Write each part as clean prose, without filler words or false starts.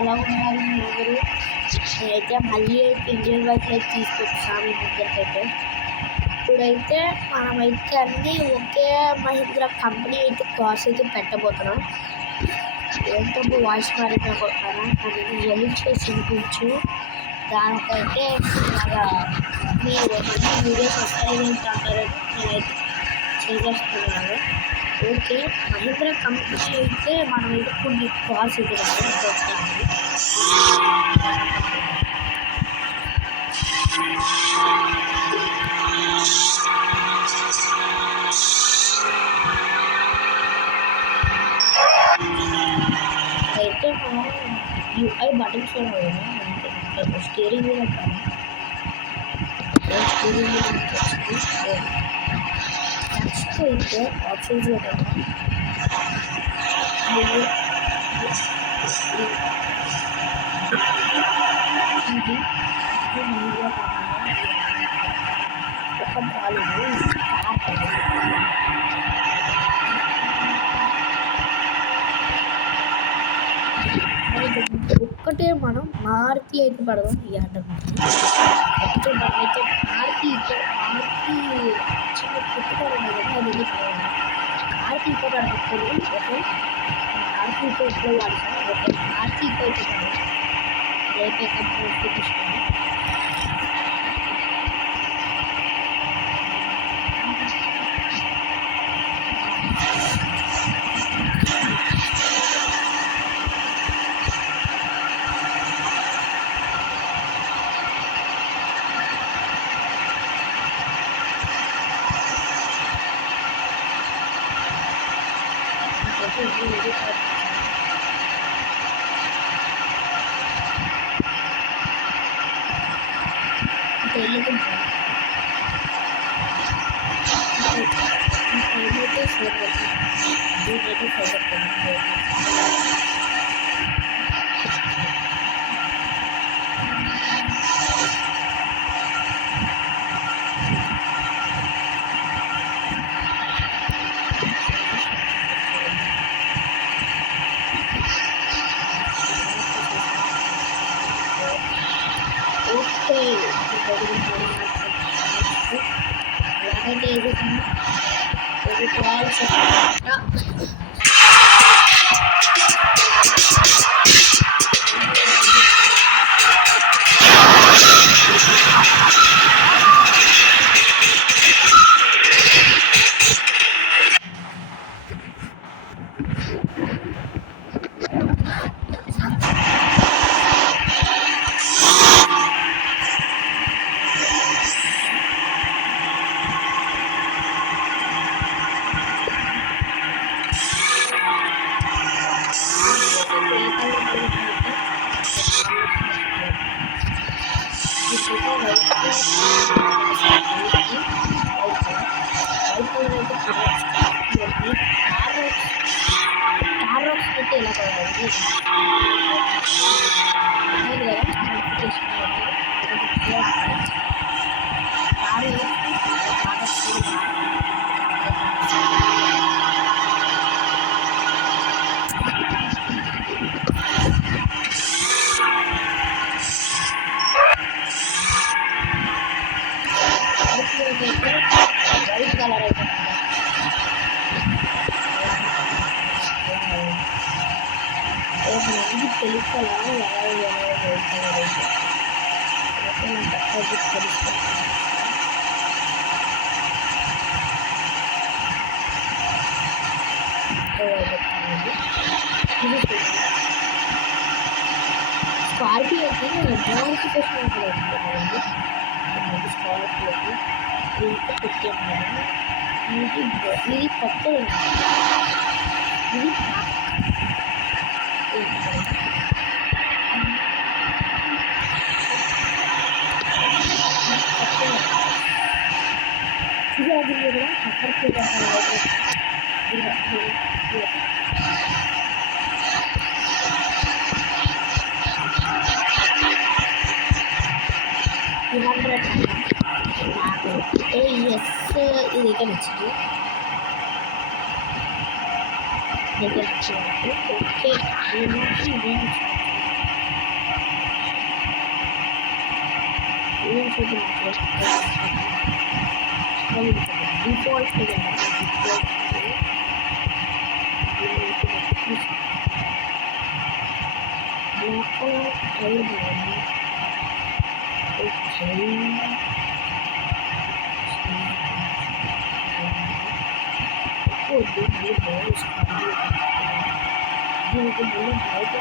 ఎలా ఉన్నారు మీరు? నేనైతే మళ్ళీ ఇండియన్ బైక్ అయితే తీసుకొచ్చాను ఈ ముందరికైతే. ఇప్పుడైతే మనమైతే అన్నీ ఒకే మహీంద్రా కంపెనీ అయితే కార్స్ అయితే పెట్టబోతున్నాం. ఏంటో వాయిస్ మారింది అనుకుంటున్నారా? అది ఎడిట్ చేసి వినిపించు. దానికైతే బాగా మీరు మంచి వీడియోస్ వస్తాయని అంటారని నేనైతే చేసేస్తున్నాను. ఓకే, మహీంద్రా కంపెనీ అయితే మనమైతే కొన్ని కార్స్ అయితే వస్తాము. అయితే మనం యూఐ బటన్స్ స్టీరింగ్ మీద స్టీరింగ్ మీద నెక్స్ట్ అయితే ఆప్షన్స్ ఇది ఒక బాలుడు ఒక్కటే మనం మారుతి అయితే పడదాం. ఈ ఆట అయితే మనమైతే మారుతి చిన్న పుట్టుకోవడం కదా అది పడదాం. మారుతి ఇప్ప పడకపోతే ఓకే, మారుతి ఇప్ప ఎప్పుడు వాడతాం. ఓకే, మారుతి ఇప్ప అయితే పడదాం. రేపే చూపిస్తాను. వైట్ కలర్ అయితే ఇది తెలుగు కలర్ వైట్ కలర్ అయితే నేను తక్కువ తెలుస్తాను. స్కార్పియోకి మోడిఫికేషన్ ఉంటుంది. స్కార్పియోకి దీంతో పెట్టాను. ఇది కొత్త ఇది ఇది కూడా అక్కడికి AES ఇదైతే నచ్చింది. ఓకే డ్రైవింగ్ చేసి డిఫాల్ట్ టైర్ బాగుంది. ఓకే మళ్ళీ బాగుంది దీనికి మళ్ళీ బయట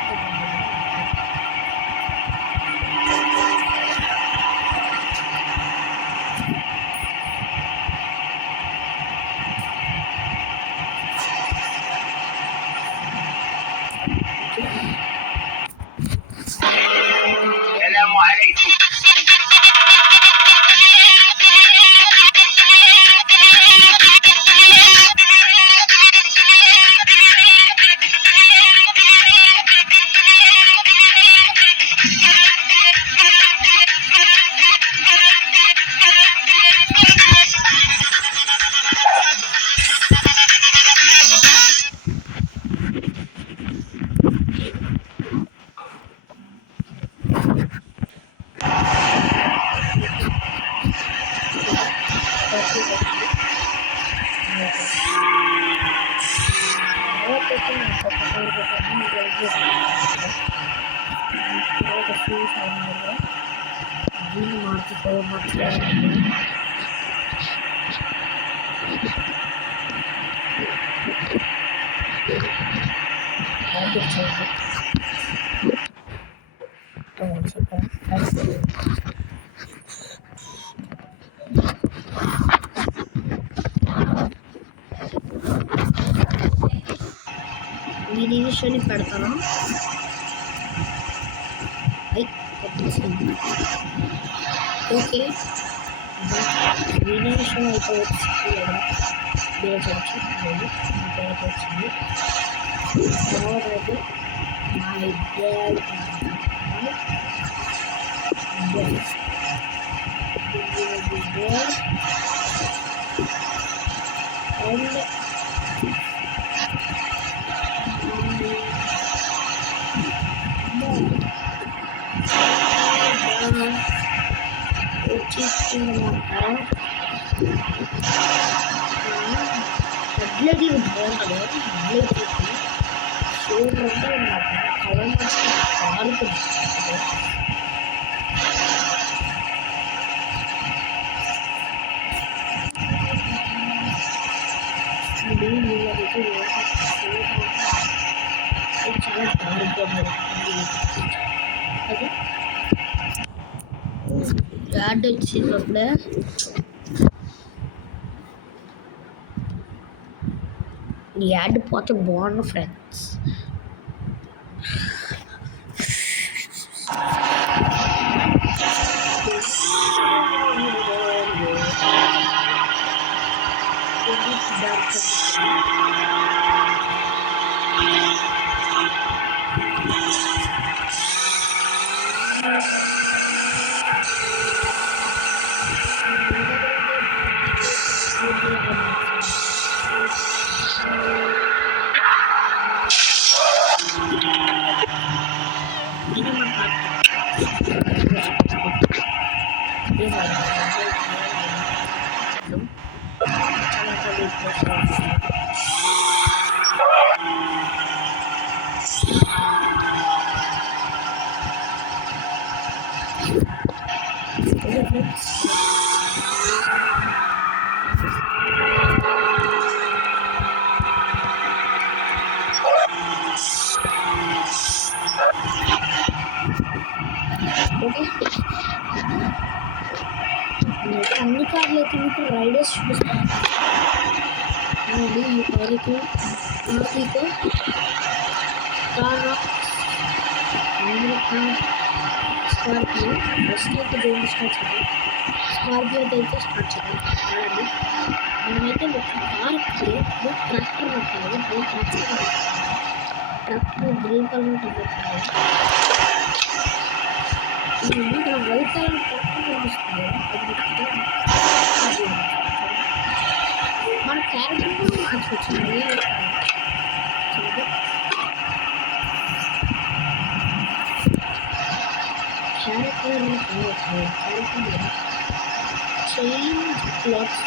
దీన్ని మార్చుకోవాలి. ఈ నిమిషాన్ని పెడతాను. ఓకే ఈ నిమిషం అయితే వచ్చింది వచ్చింది తర్వాత మై డాడ్ and వచ్చేసిందన్నమాట. అడ్లకి బాగుంటుంది అడ్లకి షోర్ అంటే అనమాట కలర్ మారుతుంది. చాలా డార్క్గా అది యాడ్ వచ్చినప్పుడే యాడ్ పోతే బాగుండు ఫ్రెండ్స్. అన్ని కార్లు అయితే మీకు రైడర్స్ చూపిస్తాను. ఈ కారుకు కార్ స్కార్పియో ఫస్ట్ అయితే దేనికి స్టార్ట్ చేయాలి. స్కార్పియో అయితే స్టార్ట్ చేయాలి. అలాగే మనమైతే కార్ ట్రాక్టర్ పెట్టాలి. ట్రాక్టర్ గ్రీన్ కలర్ పెట్టాలి. ఇక్కడ వైట్ కలర్ ట్రాక్టర్ వస్తుంది. మన క్యారెక్టర్ కూడా మార్చుకొచ్చింది. క్యారెక్టర్ చేంజ్ క్లాత్స్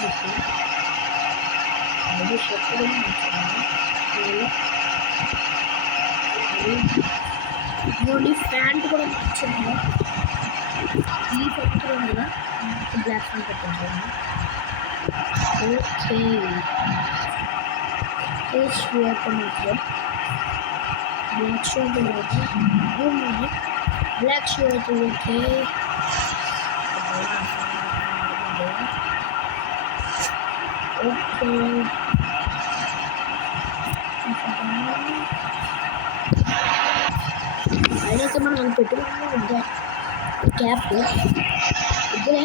అది చెప్పడం నచ్చింది ప్యాంట్ కూడా నచ్చింది ఈ పెట్టుకోవడం కూడా బ్లాక్ ప్యాంట్ పెట్టుకుంటాను ఓకే ఫేస్ షర్ట్ మాత్రం బ్లాక్ షర్ట్ మాత్రం బ్లాక్ షర్ట్ ఓకే ఓకే అయినాక మనం పెట్టుకున్నాం క్యాప్ ఇద్దరే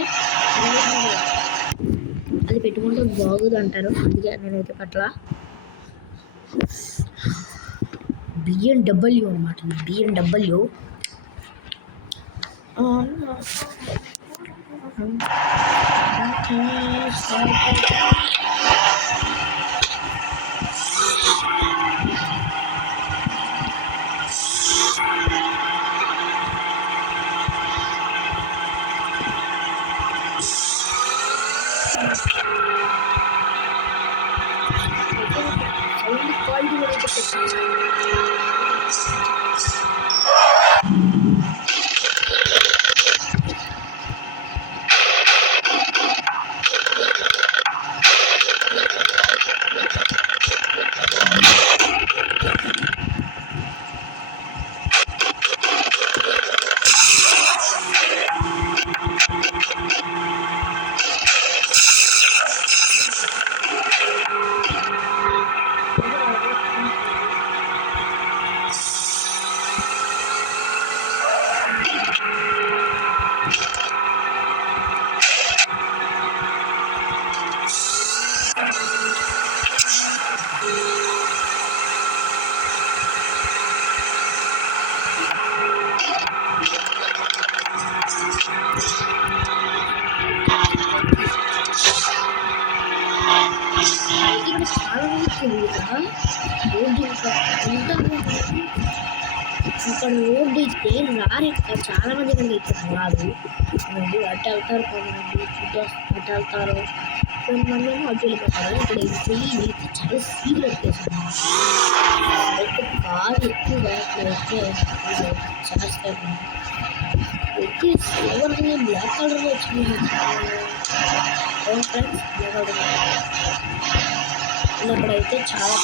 అది పెట్టుకుంటే బాగోదు అంటారు అందుకే నేనైతే పట్ల BMW అనమాట BMW క్వాలిటీ కూడా చాలా ఉంది కదా రోడ్డు ఇక్కడ రోడ్డు అయితే రారు ఇక్కడ చాలా మంది ఇక్కడ ఇక్కడ రాదు అటు వెళ్తారు కొంతమంది అటు వెళ్తారు కొంతమంది ఏమో అటు వెళ్ళిపోతారు ఇక్కడ అయితే చాలా సీరియస్ అయితే కారు ఎక్కువగా ఇక్కడైతే చేస్తారు అయితే ఎవరిని బ్లాక్ కలర్ వచ్చింది ఫ్రెండ్స్ ఇక్కడైతే చాలా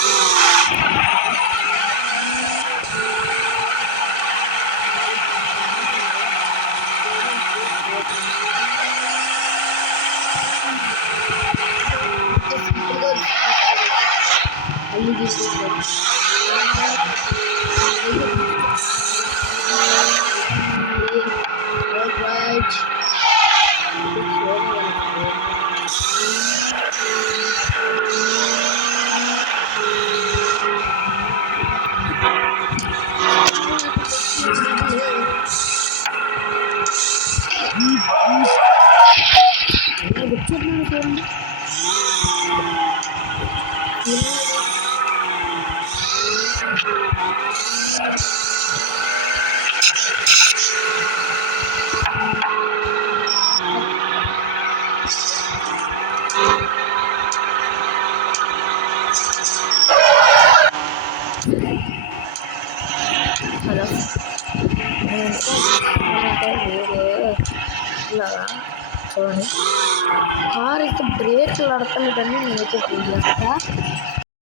ఇలాగా చూడండి కార్ అయితే బ్రేక్లు ఆడుతుంది కానీ నేనైతే